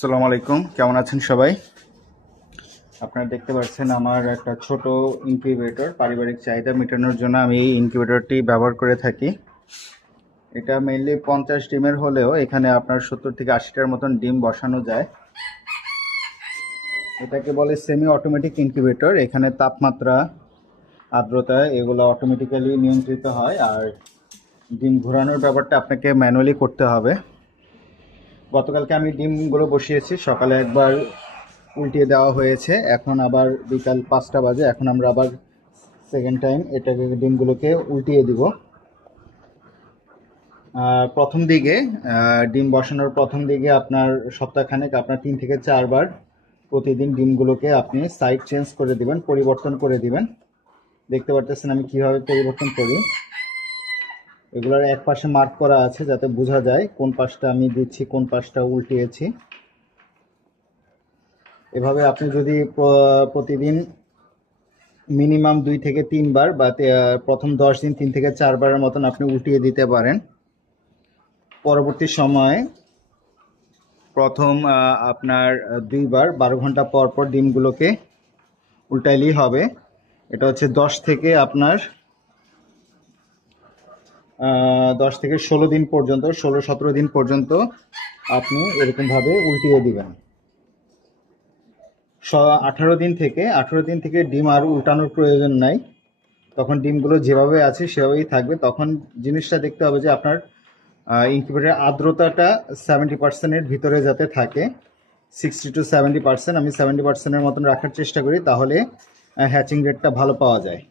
আসসালামু আলাইকুম, কেমন আছেন সবাই? আপনারা দেখতে পাচ্ছেন আমার একটা ছোট ইনকিউবেটর পারিবারিক চাহিদা মেটানোর জন্য আমি এই ইনকিউবেটরটি ব্যবহার করে থাকি। এটা মেইনলি 50 ডিমের হলেও এখানে আপনার 70 থেকে 80টার মতন ডিম বসানো যায়। এটাকে বলে সেমি অটোমেটিক ইনকিউবেটর। এখানে তাপমাত্রা, আর্দ্রতা এগুলো অটোমেটিক্যালি নিয়ন্ত্রিত হয়, আর ডিম ঘোরানোর ব্যাপারটা আপনাকে ম্যানুয়ালি করতে হবে। গতকালকে আমি ডিমগুলো বসিয়েছি, সকালে একবার উল্টিয়ে দেওয়া হয়েছে, এখন আবার বিকাল 5টা বাজে, এখন আমরা আবার সেকেন্ড টাইম এটাকে ডিমগুলোকে উল্টিয়ে দিব। প্রথম দিকে ডিম বসানোর প্রথম দিকে আপনার সপ্তাহখানেক আপনার 3 থেকে 4 বার প্রতিদিন ডিমগুলোকে আপনি সাইড চেঞ্জ করে দিবেন, পরিবর্তন করে দিবেন। দেখতে পারতেছেন আমি কিভাবে পরিবর্তন করি। এগুলোর এক পাশে মার্ক করা আছে যাতে বোঝা যায় কোন পাশটা আমি দিচ্ছি, কোন পাশটা উল্টিয়েছি। এভাবে আপনি যদি প্রতিদিন মিনিমাম 2 থেকে 3 বার বা প্রথম 10 দিন 3 থেকে 4 বারের মতন আপনি উল্টিয়ে দিতে পারেন। পরবর্তী সময়ে প্রথম আপনার 2 বার 12 ঘন্টা পর পর ডিমগুলোকে উল্টাইলেই হবে। এটা হচ্ছে 10 থেকে 16 দিন পর্যন্ত, 16-17 দিন পর্যন্ত আপনি এরকমভাবে উল্টিয়ে দিবেন। 18 দিন থেকে ডিম আর উল্টানোর প্রয়োজন নাই। তখন ডিমগুলো যেভাবে আছে সেভাবেই থাকবে। তখন জিনিসটা দেখতে হবে যে আপনার ইনকিউবেটরের আর্দ্রতাটা 70%-এর ভিতরে যাতে থাকে। 60 to 70%, আমি 70%-এর মতন রাখার চেষ্টা করি, তাহলে হ্যাচিং রেটটা ভালো পাওয়া যায়।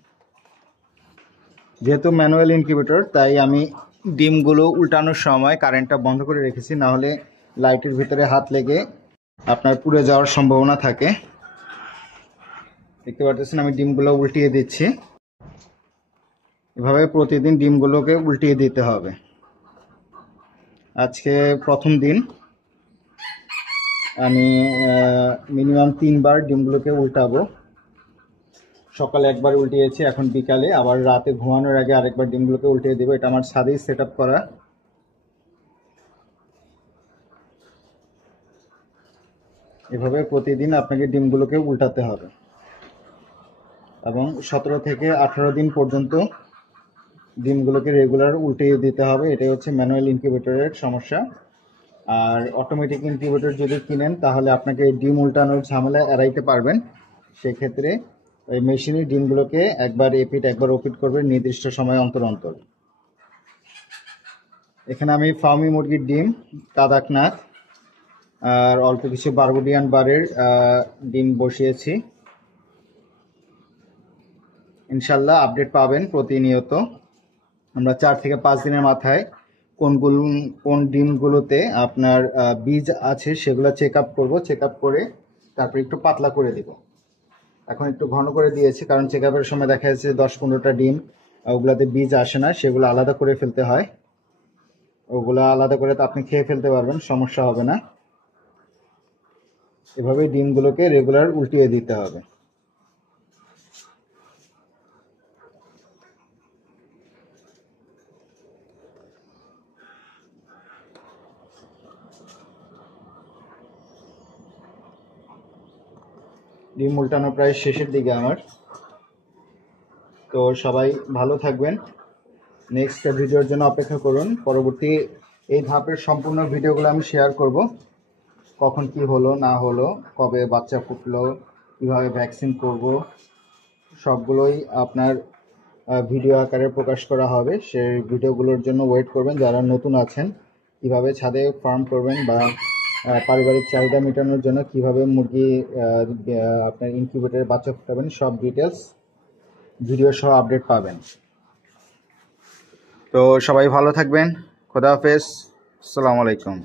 যেহেতু ম্যানুয়াল ইনকিউবেটর, তাই আমি ডিমগুলো উল্টানোর সময় কারেন্টটা বন্ধ করে রেখেছি, নাহলে লাইটের ভিতরে হাত লেগে আপনার পুড়ে যাওয়ার সম্ভাবনা থাকে। দেখতে পাচ্ছেন আমি ডিমগুলো উল্টিয়ে দিচ্ছি। এভাবে প্রতিদিন ডিমগুলোকে উল্টিয়ে দিতে হবে। আজকে প্রথম দিন, আমি মিনিমাম 3 বার ডিমগুলোকে উল্টাবো। সকালে একবার উল্টিয়েছি, এখন বিকালে আবার রাতে ঘুমানোর আগে আরেকবার ডিমগুলোকে উল্টিয়ে দেবো। এটা আমার ছাদেই সেট আপ করা। এভাবে প্রতিদিন আপনাকে ডিমগুলোকে উল্টাতে হবে এবং 17 থেকে 18 দিন পর্যন্ত ডিমগুলোকে রেগুলার উল্টিয়ে দিতে হবে। এটাই হচ্ছে ম্যানুয়াল ইনকিউবেটরের সমস্যা। আর অটোমেটিক ইনকিউবেটর যদি কিনেন তাহলে আপনাকে ডিম উল্টানোর ঝামেলা এড়াইতে পারবেন। সেক্ষেত্রে ওই মেশিনের ডিমগুলোকে একবার এপিট একবার ওপিট করবেন নির্দিষ্ট সময় অন্তর অন্তর। এখানে আমি ফার্মি মুরগির ডিম, কাদাকনাথ আর অল্প কিছু বারগুডিয়ান বারের ডিম বসিয়েছি। ইনশাল্লাহ আপডেট পাবেন প্রতিনিয়ত। আমরা 4 থেকে 5 দিনের মাথায় কোন ডিমগুলোতে আপনার বীজ আছে সেগুলো চেক আপ করবো। চেক আপ করে তারপর একটু পাতলা করে দিব। এখন একটু ঘন করে দিয়েছি, কারণ চেক আপের সময় দেখা যাচ্ছে 10-15টা ডিম ওগুলাতে বীজ আসে না, সেগুলো আলাদা করে ফেলতে হয়। ওগুলো আলাদা করে তো আপনি খেয়ে ফেলতে পারবেন, সমস্যা হবে না। এভাবেই ডিমগুলোকে রেগুলার উল্টিয়ে দিতে হবে। ডিম উল্টানো প্রায় শেষের দিকে আমার। তো সবাই ভালো থাকবেন। নেক্সট ভিডিওর জন্য অপেক্ষা করুন। পরবর্তী এই ধাপের সম্পূর্ণ ভিডিওগুলো আমি শেয়ার করব। কখন কি হলো না হলো, কবে বাচ্চা ফুটলো, কীভাবে ভ্যাকসিন করব, সবগুলোই আপনার ভিডিও আকারে প্রকাশ করা হবে। সেই ভিডিওগুলোর জন্য ওয়েট করবেন। যারা নতুন আছেন, কিভাবে ছাদে ফার্ম করবেন বা পারিবারিক চাহিদা মেটানোর জন্য কিভাবে মুরগি আপনার ইনকিউবেটরে বাচ্চা ফুটাবেন, সব ডিটেলস ভিডিও সহ আপডেট পাবেন। তো সবাই ভালো থাকবেন। খোদা হাফেজ। আসসালামু আলাইকুম।